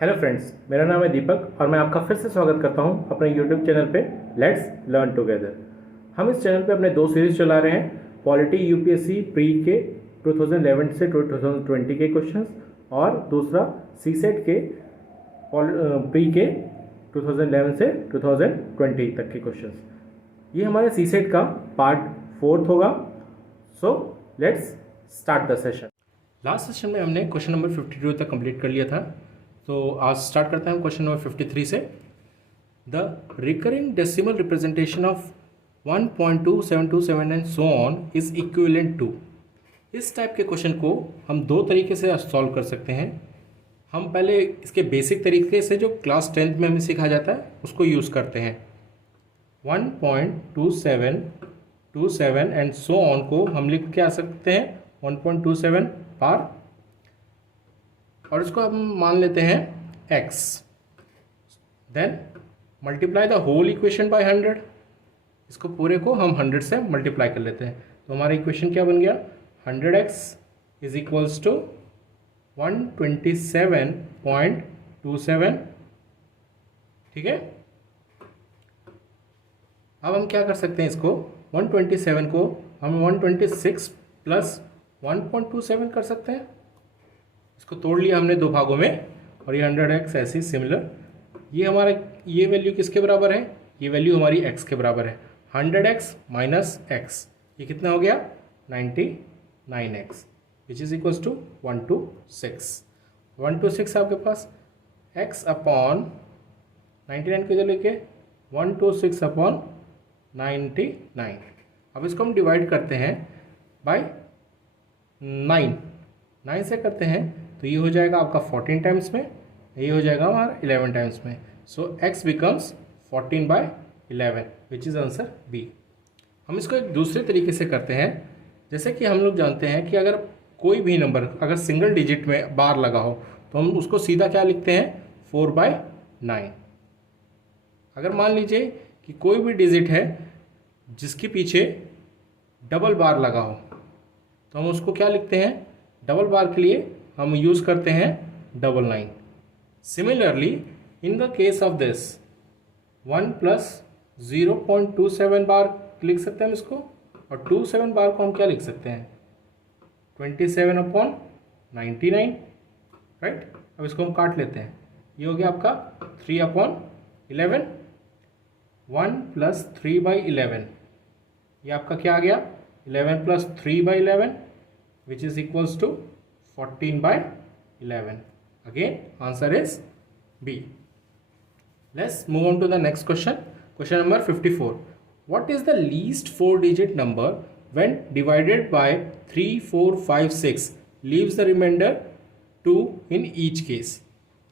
Hello friends, मेरा नाम है दीपक और मैं आपका फिर से स्वागत करता हूं अपने यूट्यूब चैनल पे लेट्स लर्न टुगेदर। हम इस चैनल पे अपने दो सीरीज चला रहे हैं, पॉलिटी यूपीएससी प्री के 2011 से 2020 के क्वेश्चंस और दूसरा सीसेट के प्री के 2011 से 2020 तक के क्वेश्चंस। ये हमारे सीसेट का पार्ट 4 होगा। So let's start the session. Last session में हमने क्वेश्चन नंबर 52 तक कंप्लीट कर लिया था, तो आज स्टार्ट करते हैं क्वेश्चन नंबर 53 से। The recurring decimal representation of 1.2727 and so on is equivalent to. इस टाइप के क्वेश्चन को हम दो तरीके से सॉल्व कर सकते हैं। हम पहले इसके बेसिक तरीके से जो क्लास 10th में हमें सिखाया जाता है उसको यूज़ करते हैं। 1.2727 एंड सो ऑन को हम लिख के आ सकते हैं 1.27 पार, और इसको हम मान लेते हैं x। Then multiply the whole equation by 100। इसको पूरे को हम 100 से मल्टीप्लाई कर लेते हैं, तो हमारा इक्वेशन क्या बन गया, 100x इज इक्वल्स टू 127.27। ठीक है। अब हम क्या कर सकते हैं, इसको 127 को हम 126 प्लस 1.27 कर सकते हैं। इसको तोड़ लिया हमने दो भागों में, और ये 100x ऐसे सिमिलर। ये हमारा ये वैल्यू किसके बराबर है, ये वैल्यू हमारी x के बराबर है। 100x माइनस x, ये कितना हो गया 99x, which is equals to 126 आपके पास। x अपॉन 99 को इधर लेके 126 अपॉन 99। अब इसको हम डिवाइड करते हैं बाय 9 से करते हैं, तो ये हो जाएगा आपका 14 टाइम्स में, ये हो जाएगा हमारा 11 टाइम्स में। So x becomes 14/11 which is answer B. हम इसको एक दूसरे तरीके से करते हैं। जैसे कि हम लोग जानते हैं कि अगर कोई भी नंबर अगर सिंगल डिजिट में बार लगा हो तो हम उसको सीधा क्या लिखते हैं, 4/9। अगर मान लीजिए कि कोई भी डिजिट है जिसके पीछे डबल बार लगा हो तो हम उसको क्या लिखते हैं, डबल बार के लिए हम यूज़ करते हैं 99। Similarly in the case of this 1 plus 0.27 बार लिख सकते हैं हम इसको, और 27 बार को हम क्या लिख सकते हैं, 27/99। राइट। अब इसको हम काट लेते हैं, ये हो गया आपका 3/11। 1 प्लस 3/11, ये आपका क्या आ गया, 11 plus 3/11 which is equals to 14/11. Again answer is B. Let's move on to the next question. Question number 54. What is the least 4-digit number when divided by 3, 4, 5, 6 leaves the remainder 2 in each case?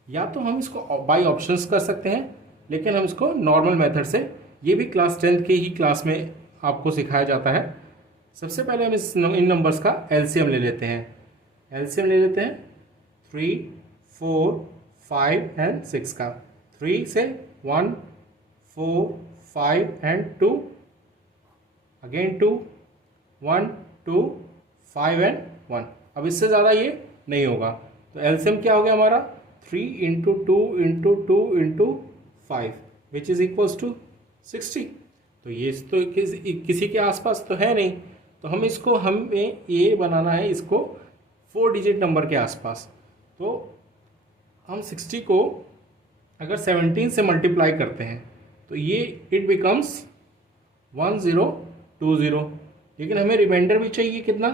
या तो हम इसको by options कर सकते हैं, लेकिन हम इसको नॉर्मल मेथड से, ये भी क्लास 10th के ही क्लास में आपको सिखाया जाता है। सबसे पहले हम इन नंबर्स का एलसीएम ले लेते हैं। एलसीएम ले लेते हैं 3, 4, 5 एंड 6 का। 3 से 1, 4, 5 एंड 2, अगेन 2, 1, 2, 5 एंड 1। अब इससे ज़्यादा ये नहीं होगा, तो एलसीएम क्या हो गया हमारा, 3 into 2 into 2 into 5 which is equals to 60। तो ये तो किसी के आसपास तो है नहीं, तो हम इसको हमें ये बनाना है इसको 4 डिजिट नंबर के आसपास। तो हम 60 को अगर 17 से मल्टीप्लाई करते हैं तो ये इट बिकम्स 1020, लेकिन हमें रिमाइंडर भी चाहिए कितना,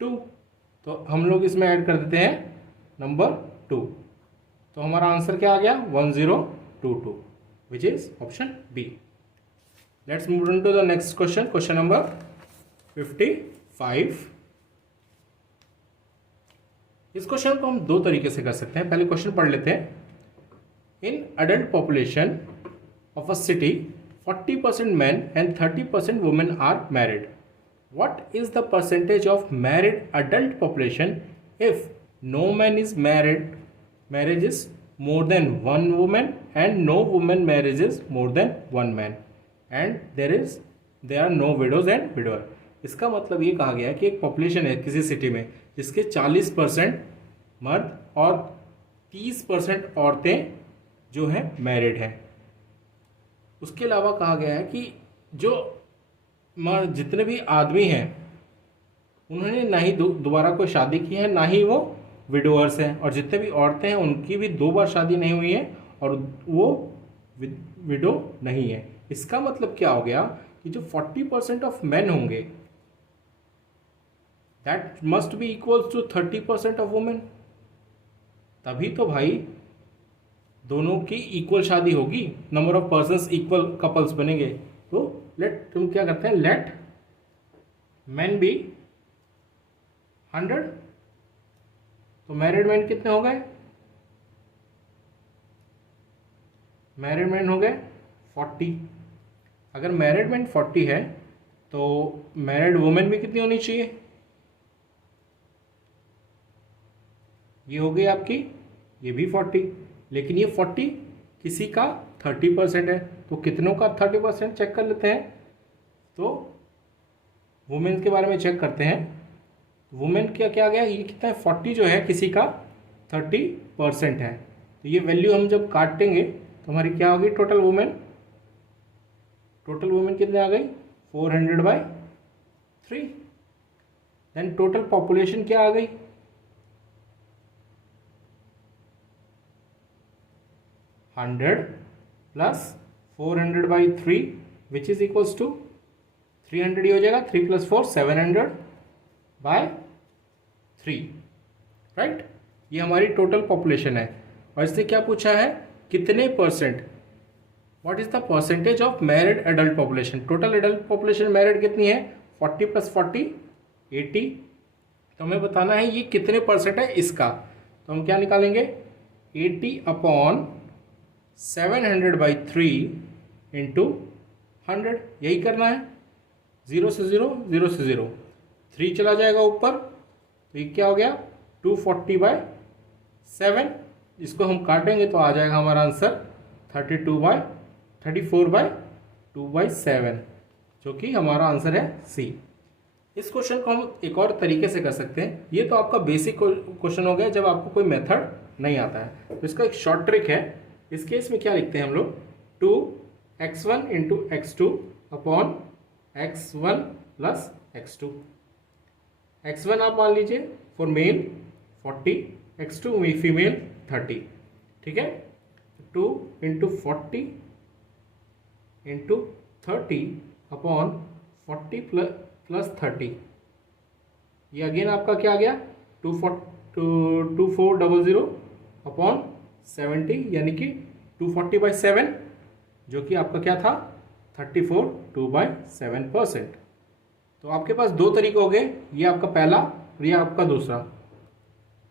2। तो हम लोग इसमें ऐड कर देते हैं नंबर 2, तो हमारा आंसर क्या आ गया, 1022 which is option B. Let's move on to the next question, question number 55। इस क्वेश्चन को हम दो तरीके से कर सकते हैं। पहले क्वेश्चन पढ़ लेते हैं। In adult population of a city 40% men and 30% women are married. What is the percentage of married adult population if no man is married, marriage is more than one woman, and no woman marriage is more than one man, and there are no widows and widower. इसका मतलब ये कहा गया है कि एक population है किसी सिटी में जिसके 40% मर्द और 30% औरतें जो हैं मैरिड हैं। उसके अलावा कहा गया है कि जो जितने भी आदमी हैं उन्होंने ना ही दोबारा कोई शादी की है, ना ही वो विडोअर्स हैं, और जितने भी औरतें हैं उनकी भी 2 बार शादी नहीं हुई है और वो विडो नहीं है। इसका मतलब क्या हो गया कि जो 40% ऑफ मेन होंगे that must be equals to 30% of women. तभी तो भाई दोनों की इक्वल शादी होगी, number of persons equal couples बनेंगे। तो तुम क्या करते हैं, लेट मैन बी 100। तो मैरिड मैन कितने हो गए, मैरिड मैन हो गए 40। अगर मैरिड मैन 40 है तो मैरिड वुमेन भी कितनी होनी चाहिए, ये हो गई आपकी, ये भी 40। लेकिन ये 40 किसी का 30% है, तो कितनों का 30% चेक कर लेते हैं। तो वुमेन के बारे में चेक करते हैं। वुमेन क्या क्या गया, ये कितना है, 40 जो है किसी का 30% है। तो ये वैल्यू हम जब काटेंगे तो हमारी क्या होगी, टोटल वुमेन कितने आ गई, 400/3। देन टोटल पॉपुलेशन क्या आ गई, 100 + 400/3 विच इज इक्वल्स टू 300 ही हो जाएगा। 3 + 4 700/3, राइट। ये हमारी टोटल पॉपुलेशन है। और इससे क्या पूछा है, कितने percent, what is the percentage of married adult population. Total adult population married कितनी है, 40 + 40 80। तो हमें बताना है ये कितने परसेंट है इसका। तो हम क्या निकालेंगे, 80/700/3 इंटू 100, यही करना है। 0 से 0, 0 से 0, 3 चला जाएगा ऊपर, तो ये क्या हो गया, 240/7। इसको हम काटेंगे तो आ जाएगा हमारा आंसर 34/2/7, जो कि हमारा आंसर है सी। इस क्वेश्चन को हम एक और तरीके से कर सकते हैं। ये तो आपका बेसिक क्वेश्चन हो गया जब आपको कोई मेथड नहीं आता है। तो इसका एक शॉर्ट ट्रिक है। इस केस में क्या लिखते हैं हम लोग, 2x1 × x2 upon x1 + x2। x1 आप मान लीजिए फॉर मेल 40, x2 फीमेल 30, ठीक है। 2 × 40 × 30 अपॉन 40 + 30। ये अगेन आपका क्या आ गया, 2400 अपॉन 70, यानी कि 240/7, जो कि आपका क्या था, 34/2/7%। तो आपके पास दो तरीके हो गए, ये आपका पहला और ये आपका दूसरा।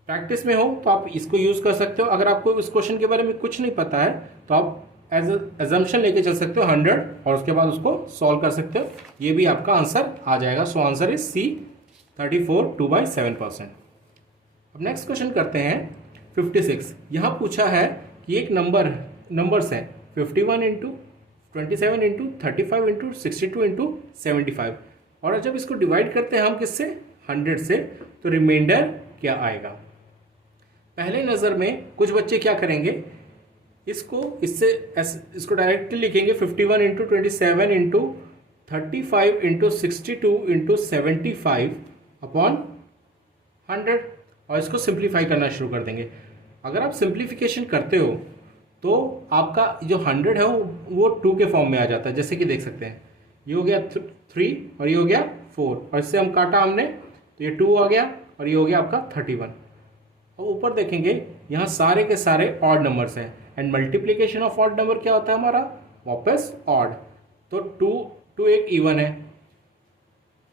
प्रैक्टिस में हो तो आप इसको यूज़ कर सकते हो। अगर आपको इस क्वेश्चन के बारे में कुछ नहीं पता है तो आप एज एजम्पशन लेके चल सकते हो 100, और उसके बाद उसको सॉल्व कर सकते हो। ये भी आपका आंसर आ जाएगा। So answer is C, 34/2/7%। अब नेक्स्ट क्वेश्चन करते हैं 56। यहाँ पूछा है कि एक नंबर्स है 51 × 27 × 35 × 62 × 75, और जब इसको डिवाइड करते हैं हम किससे, 100 से, तो रिमाइंडर क्या आएगा। पहले नज़र में कुछ बच्चे क्या करेंगे, इसको डायरेक्टली लिखेंगे 51 × 27 × 35 × 62 × 75 अपॉन 100, और इसको सिंप्लीफाई करना शुरू कर देंगे। अगर आप सिंप्लीफिकेशन करते हो तो आपका जो 100 है वो 2 के फॉर्म में आ जाता है। जैसे कि देख सकते हैं, ये हो गया 3 और ये हो गया 4, और इससे हम काटा हमने तो ये 2 आ गया और ये हो गया आपका 31। और ऊपर देखेंगे यहाँ सारे के सारे ऑड नंबर्स हैं, and multiplication of odd number क्या होता है हमारा, वापस ऑड। तो 2 एक इवन है,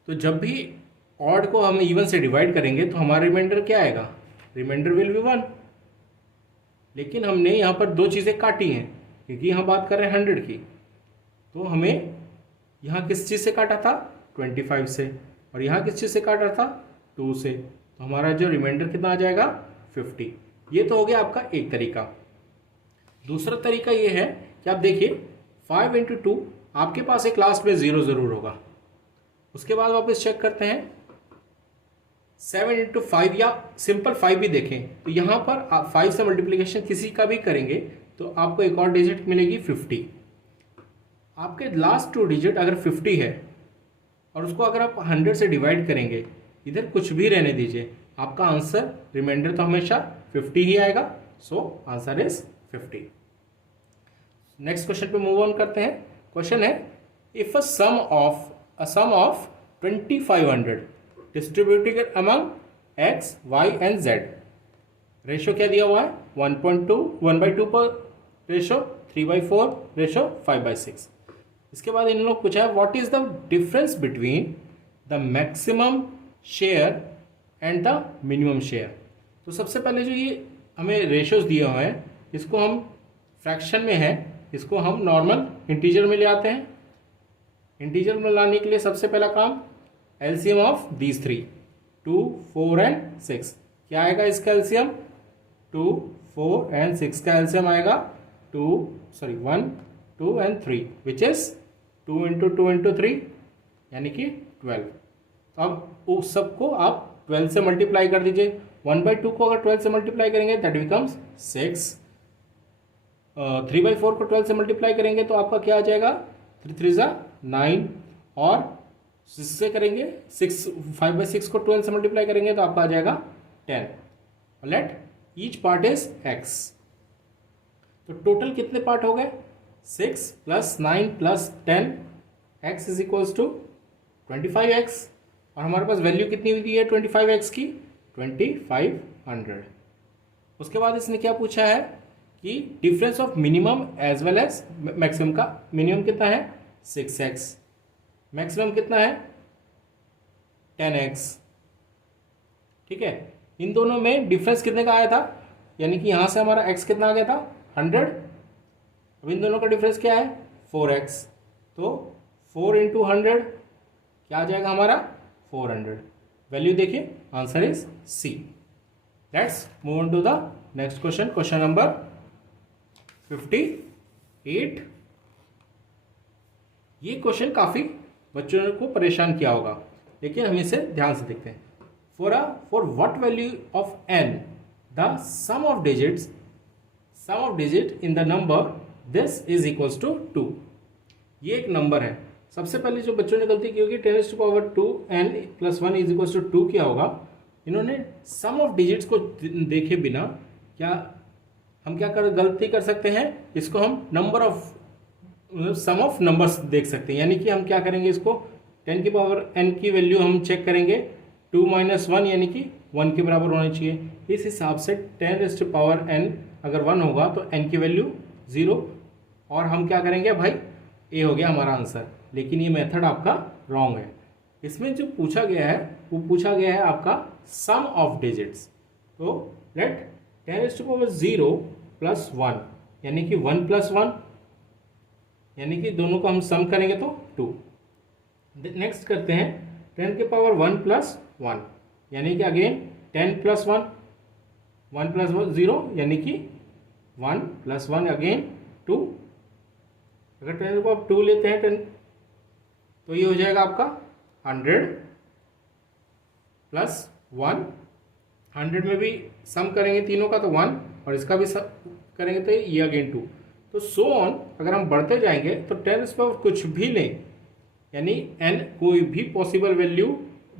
तो जब भी ऑड को हम इवन से डिवाइड करेंगे तो हमारा रिमाइंडर क्या आएगा, रिमाइंडर विल बी 1। लेकिन हमने यहाँ पर दो चीज़ें काटी हैं, क्योंकि यहाँ बात कर रहे हैं 100 की, तो हमें यहाँ किस चीज़ से काटा था, 25 से, और यहाँ किस चीज़ से काटा था, 2 से। तो हमारा जो रिमाइंडर कितना आ जाएगा, 50। ये तो हो गया आपका एक तरीका। दूसरा तरीका ये है कि आप देखिए 5 × 2, आपके पास एक लास्ट में 0 ज़रूर होगा। उसके बाद वापस चेक करते हैं 7 × 5 या सिंपल 5 भी देखें तो यहाँ पर आप 5 से मल्टीप्लिकेशन किसी का भी करेंगे तो आपको एक और डिजिट मिलेगी 50। आपके लास्ट 2 डिजिट अगर 50 है और उसको अगर आप 100 से डिवाइड करेंगे, इधर कुछ भी रहने दीजिए, आपका आंसर रिमाइंडर तो हमेशा 50 ही आएगा। So answer is 50। Next question पे मूव ऑन करते हैं। क्वेश्चन है if a sum of 2500 distributed among x, y and z, ratio क्या दिया हुआ है 1.2 1/2 पर रेशो 3/4 रेशो 5/6। इसके बाद इन लोग पूछा है what is the difference between the maximum share and the minimum share. तो सबसे पहले जो ये हमें रेशोज दिए हुए हैं इसको हम फ्रैक्शन में है, इसको हम नॉर्मल इंटीजर में ले आते हैं। इंटीजर में लाने के लिए सबसे पहला काम एलसीएम ऑफ दीज 3 2 4 एंड 6। क्या आएगा इसका एलसीएम 2 4 एंड 6 का एलसीएम आएगा 1 2 एंड 3 विच इज 2 × 2 × 3 यानी कि 12। तो अब उस सबको आप 12 से मल्टीप्लाई कर दीजिए। 1/2 को अगर 12 से मल्टीप्लाई करेंगे दैट बिकम्स 6। 3/4 को 12 से मल्टीप्लाई करेंगे तो आपका क्या आ जाएगा 3 3 9 और 6 से करेंगे 5/6 को 12 से मल्टीप्लाई करेंगे तो आपका आ जाएगा 10। Let each part is x। तो टोटल कितने पार्ट हो गए 6 + 9 + 10 x is equals to 25x और हमारे पास वैल्यू कितनी हुई है 25x की 2500। उसके बाद इसने क्या पूछा है कि difference of minimum as well as maximum का। मिनिमम कितना है 6x, मैक्सिमम कितना है 10x। ठीक है, इन दोनों में डिफरेंस कितने का आया था, यानी कि यहां से हमारा x कितना आ गया था 100। अब इन दोनों का डिफरेंस क्या है 4x। तो 4 × 100 क्या आ जाएगा हमारा 400। वैल्यू देखिए answer is C. Let's move on to the next question, question number 58। ये क्वेश्चन काफी बच्चों को परेशान किया होगा, लेकिन हम इसे ध्यान से देखते हैं। For what value of n the sum of digit in the number this is equals to 2। ये एक नंबर है। सबसे पहले जो बच्चों ने गलती की होगी 10⁻2 n + 1 इज इक्वल्स टू 2 किया होगा। इन्होंने सम ऑफ डिजिट्स को देखे बिना हम क्या गलती कर सकते हैं, इसको हम सम ऑफ नंबर्स देख सकते हैं। यानी कि हम क्या करेंगे, इसको 10 की पावर n की वैल्यू हम चेक करेंगे 2 - 1 यानी कि 1 के बराबर होना चाहिए। इस हिसाब से 10⁻n अगर 1 होगा तो n की वैल्यू 0 और हम क्या करेंगे भाई a हो गया हमारा आंसर। लेकिन ये मेथड आपका रॉन्ग है। इसमें जो पूछा गया है वो पूछा गया है आपका सम ऑफ डिजिट्स। तो लेट 10⁻0 + 1 यानी कि 1 + 1 यानी कि दोनों को हम सम करेंगे तो 2। नेक्स्ट करते हैं 10 की पावर 1 + 1 यानी कि अगेन 10 + 1 1 + 0 यानी कि 1 + 1 अगेन 2। अगर 10 को आप 2 लेते हैं 10 तो ये हो जाएगा आपका 100 + 1। 100 में भी सम करेंगे तीनों का तो 1 और इसका भी सम करेंगे तो ये अगेन 2। तो सो ऑन अगर हम बढ़ते जाएंगे तो 10 पर कुछ भी लें यानी n कोई भी पॉसिबल वैल्यू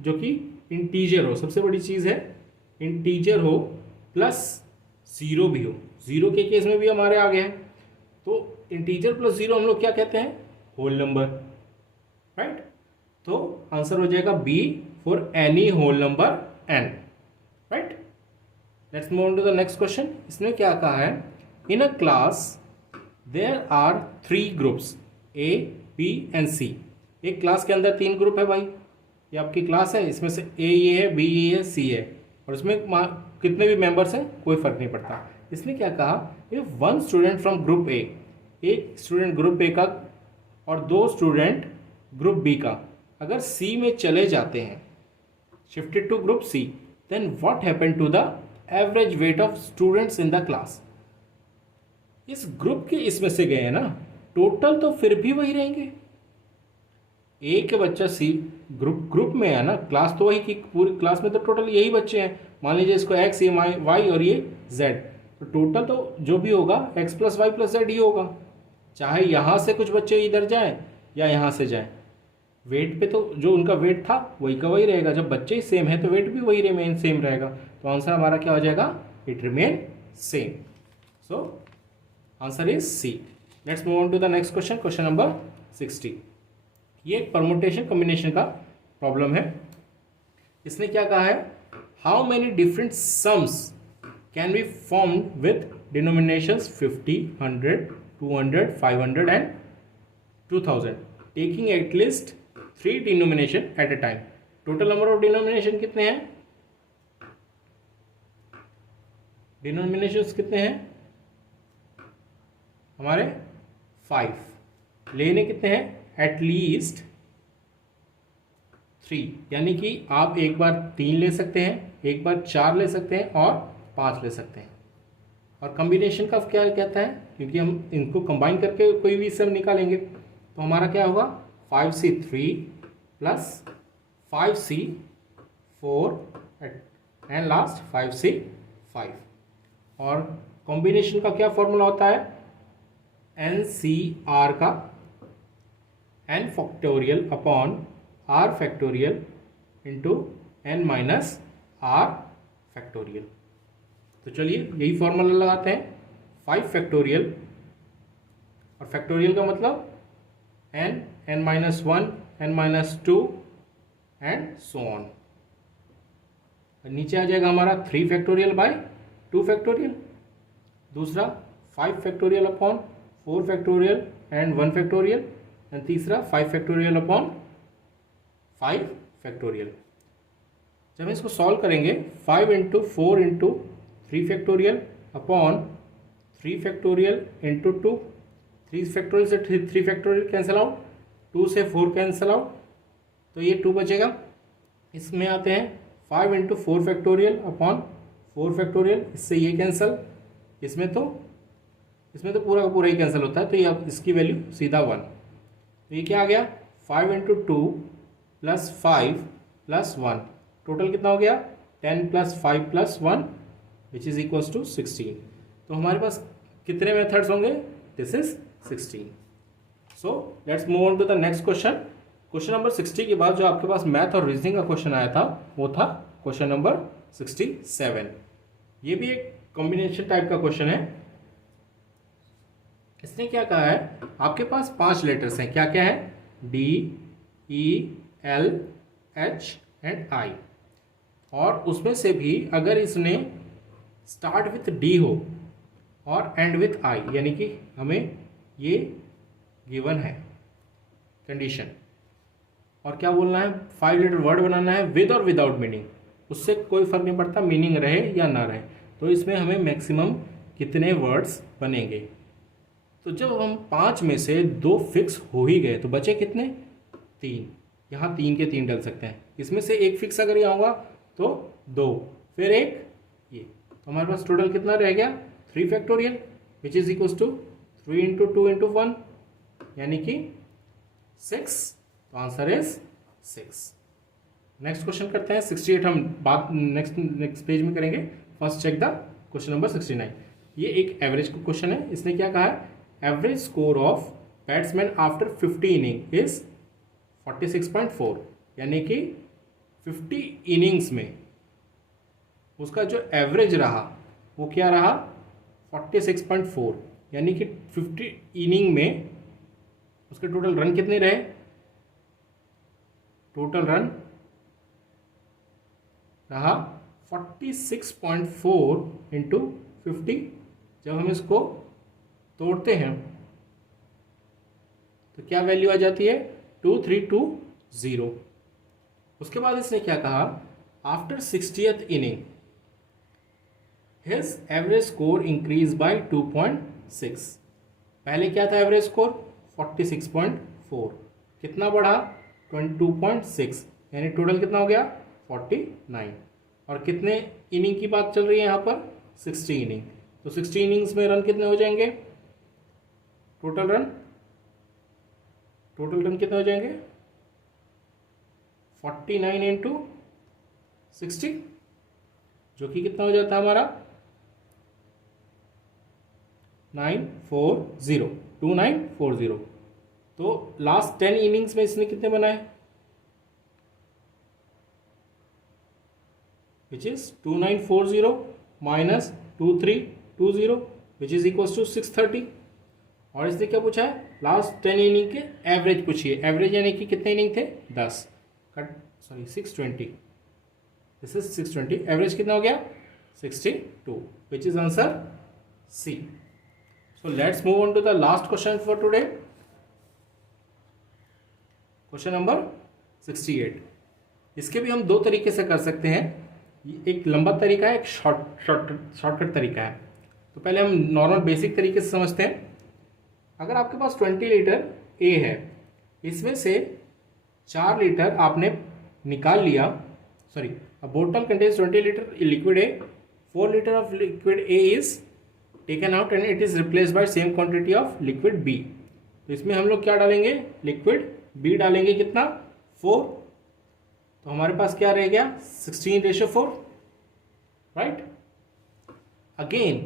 जो कि इंटीजर हो, सबसे बड़ी चीज़ है इंटीजर हो प्लस 0 भी हो। 0 के केस में भी हमारे आ गए हैं। तो इंटीजर + 0 हम लोग क्या कहते हैं होल नंबर, राइट। तो आंसर हो जाएगा B for any whole number n, right. Let's move on to the next question. इसमें क्या कहा है, in a class there are 3 groups A, B and C। एक क्लास के अंदर 3 ग्रुप है भाई, ये आपकी क्लास है। इसमें से A ये है, B ये है, C है और इसमें कितने भी मेंबर्स हैं कोई फर्क नहीं पड़ता। इसने क्या कहा, if 1 student from group A, एक स्टूडेंट ग्रुप A का और 2 स्टूडेंट ग्रुप B का अगर C में चले जाते हैं, shifted to group C, then what happen to the average weight of students in the class. इस ग्रुप के इसमें से गए हैं ना, टोटल तो फिर भी वही रहेंगे। ए के बच्चा सी ग्रुप में है ना, क्लास तो वही की पूरी क्लास में तो टोटल यही बच्चे हैं। मान लीजिए इसको एक्स, ये वाई और ये जेड, तो टोटल तो जो भी होगा X plus Y plus Z ही होगा। चाहे यहाँ से कुछ बच्चे इधर जाएं या यहाँ से जाएं, वेट पे तो जो उनका वेट था वही का वही रहेगा। जब बच्चे ही सेम है तो वेट भी वही रिमेन सेम रहेगा। तो आंसर हमारा क्या हो जाएगा, it remain same. So answer is C. Let's move on to the next question, question number 60। ये एक परमुटेशन कॉम्बिनेशन का प्रॉब्लम है। इसने क्या कहा है, how many different sums can be formed with denominations 50, 100, 200, 500 and 2000 taking at least 3 denomination at a time. Total number of denomination कितने हैं, डिनोमिनेशंस कितने हैं हमारे 5, लेने कितने हैं एटलीस्ट 3, यानी कि आप एक बार 3 ले सकते हैं, एक बार 4 ले सकते हैं और 5 ले सकते हैं। और कॉम्बिनेशन का क्या कहता है, क्योंकि हम इनको कंबाइन करके कोई भी सम निकालेंगे, तो हमारा क्या होगा 5c3 plus 5c4 and last 5c5। और कॉम्बिनेशन का क्या फॉर्मूला होता है, NCR का n factorial upon r factorial into n minus r factorial. तो चलिए यही फॉर्मूला लगाते हैं, 5 फैक्टोरियल, और फैक्टोरियल का मतलब n, n minus 1, n minus 2 and so on. नीचे आ जाएगा हमारा 3 फैक्टोरियल बाय 2 फैक्टोरियल, दूसरा 5 factorial upon 4 factorial and 1 factorial, and तीसरा 5 फैक्टोरियल अपॉन 5 फैक्टोरियल। जब हम इसको सॉल्व करेंगे 5 into 4 into 3 factorial upon 3 factorial into 2, 3 factorial से 3 फैक्टोरियल कैंसिल आउट, 2 से 4 कैंसिल आउट, तो ये 2 बचेगा। इसमें आते हैं 5 इंटू 4 फैक्टोरियल अपॉन 4 फैक्टोरियल, इससे ये कैंसिल, इसमें तो पूरा का पूरा ही कैंसिल होता है, तो ये अब इसकी वैल्यू सीधा 1। तो ये क्या आ गया 5 इंटू 2 प्लस 5 प्लस 1, टोटल कितना हो गया 10 plus 5 plus 1 which is equals to 16। तो हमारे पास कितने मेथड्स होंगे, this is 16। So let's move on to the next question. Question number 60 के बाद जो आपके पास मैथ और रीजनिंग का क्वेश्चन आया था वो था क्वेश्चन नंबर 67। ये भी एक कॉम्बिनेशन टाइप का क्वेश्चन है। इसने क्या कहा है, आपके पास 5 लेटर्स हैं, क्या क्या है, D, E, L, H and I, और उसमें से भी अगर इसने स्टार्ट विथ D हो और एंड विथ I, यानी कि हमें ये गिवन है कंडीशन, और क्या बोलना है 5 लेटर वर्ड बनाना है विद और विदाउट मीनिंग, उससे कोई फर्क नहीं पड़ता मीनिंग रहे या ना रहे। तो इसमें हमें मैक्सिमम कितने वर्ड्स बनेंगे, तो जब हम 5 में से 2 फिक्स हो ही गए तो बचे कितने 3, यहाँ 3 के 3 डल सकते हैं, इसमें से एक फिक्स अगर यहाँ होगा तो 2, फिर एक ये, तो हमारे पास टोटल कितना रह गया 3 factorial which is equals to 3 into 2 into 1 यानी कि 6। तो आंसर इज 6। नेक्स्ट क्वेश्चन करते हैं 68, हम बात नेक्स्ट पेज में करेंगे। First check the question number 69। ये एक एवरेज का क्वेश्चन है। इसने क्या कहा है, average score of batsman after 50 inning is 46.4, यानी कि 50 इनिंग्स में उसका जो एवरेज रहा वो क्या रहा 46.4, यानी कि 50 इनिंग में उसके टोटल रन कितने रहे, टोटल रन रहा 46.4 इंटू 50। जब हम इसको तोड़ते हैं तो क्या वैल्यू आ जाती है 2320। उसके बाद इसने क्या कहा, after 60th inning his average score increase by 2.6। पहले क्या था एवरेज स्कोर 46.4, कितना बढ़ा 22.6, यानी टोटल कितना हो गया 49। और कितने इनिंग की बात चल रही है यहाँ पर 60 इनिंग, तो 60 इनिंग्स में रन कितने हो जाएंगे, टोटल रन कितने हो जाएंगे 49 इंटू 60 जो कि कितना हो जाता है हमारा 2940। तो लास्ट 10 इनिंग्स में इसने कितने बनाए, which is 2940 minus 2320 which is equals to 630। और इसने क्या पूछा है, लास्ट 10 इनिंग के एवरेज पूछिए। एवरेज यानी कि कितने इनिंग थे 10 cut, sorry 620, this is 620। Average कितना हो गया 62 which is answer C. So let's move on to the last question for today, question number 68। इसके भी हम दो तरीके से कर सकते हैं, एक लंबा तरीका है, एक शॉर्टकट तरीका है। तो पहले हम नॉर्मल बेसिक तरीके से समझते हैं। अगर आपके पास 20 लीटर ए है, इसमें से 4 लीटर आपने निकाल लिया, सॉरी अ बोतल contains 20 litre liquid A, 4 litre of liquid A is taken out and it is replaced by same quantity of liquid B. तो इसमें हम लोग क्या डालेंगे, लिक्विड बी डालेंगे, कितना 4। तो हमारे पास क्या रह गया 16:4, right. Again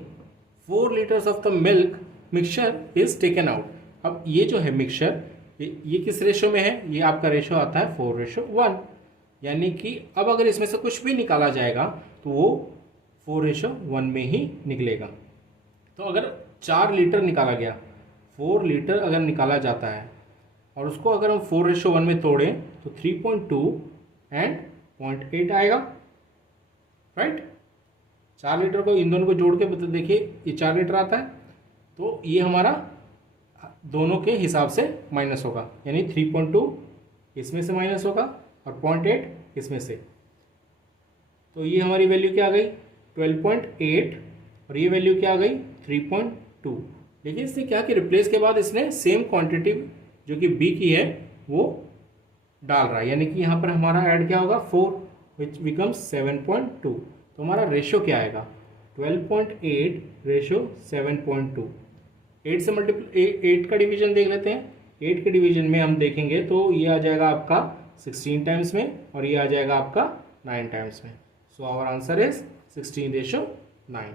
4 litres of the milk mixture is taken out. अब ये जो है मिक्सचर, ये किस रेशो में है, ये आपका रेशो आता है 4:1, यानी कि अब अगर इसमें से कुछ भी निकाला जाएगा तो वो 4:1 में ही निकलेगा। तो अगर 4 लीटर निकाला गया, 4 लीटर अगर निकाला जाता है और उसको अगर हम 4:1 में तोड़ें तो 3.2 एंड 0.8 आएगा, राइट। 4 लीटर को इन दोनों को जोड़ के देखिए ये 4 लीटर आता है, तो ये हमारा दोनों के हिसाब से माइनस होगा, यानी 3.2 इसमें से माइनस होगा और 0.8 इसमें से। तो ये हमारी वैल्यू क्या आ गई 12.8 और ये वैल्यू क्या आ गई 3.2। लेकिन इसने क्या कि रिप्लेस के बाद इसने सेम क्वांटिटी जो कि बी की है वो डाल रहा है, यानी कि यहाँ पर हमारा ऐड क्या होगा 4 विच बिकम्स 7.2। तो हमारा रेशो क्या आएगा 12.8 रेशो 7.2। 8 से मल्टीप्लाई 8 का डिवीजन देख लेते हैं। 8 के डिवीजन में हम देखेंगे तो ये आ जाएगा आपका 16 टाइम्स में और ये आ जाएगा आपका 9 टाइम्स में। So our answer is 16:9।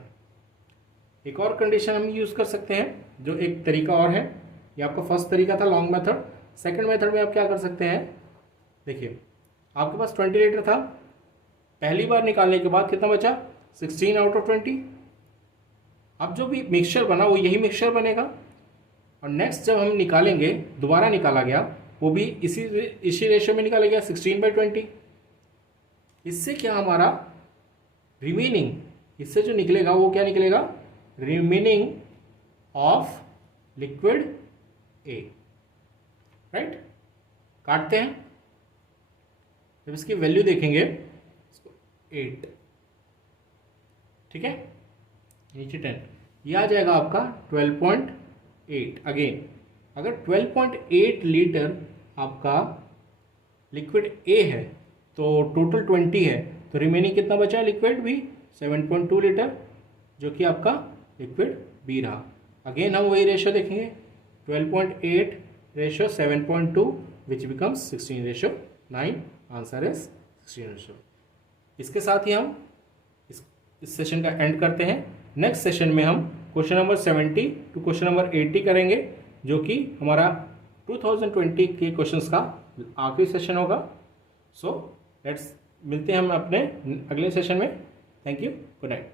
एक और कंडीशन हम यूज़ कर सकते हैं, जो एक तरीका और है। ये आपका फर्स्ट तरीका था लॉन्ग मेथड। सेकंड मेथड में आप क्या कर सकते हैं, देखिए आपके पास 20 लीटर था, पहली बार निकालने के बाद कितना बचा 16 आउट ऑफ 20। अब जो भी मिक्सचर बना वो यही मिक्सचर बनेगा, और नेक्स्ट जब हम निकालेंगे दोबारा निकाला गया वो भी इसी रेशियो में निकाला गया 16/20। इससे क्या हमारा रिमेनिंग, इससे जो निकलेगा वो क्या निकलेगा remaining of liquid A, right. काटते हैं, जब इसकी वैल्यू देखेंगे 8, ठीक है, नीचे 10, ये आ जाएगा आपका 12.8। अगेन अगर 12.8 लीटर आपका लिक्विड ए है तो टोटल 20 है, तो रिमेनिंग कितना बचा लिक्विड बी 7.2 लीटर, जो कि आपका लिक्विड बी रहा। अगेन हम वही रेशो देखेंगे 12.8 ratio 7.2 which becomes 16:9। Answer is 16:9। इसके साथ ही हम इस सेशन का एंड करते हैं। नेक्स्ट सेशन में हम question number 70 to question number 80 करेंगे, जो कि हमारा 2020 के क्वेश्चंस का आखिरी सेशन होगा। सो लेट्स मिलते हैं हम अपने अगले सेशन में। Thank you, good night.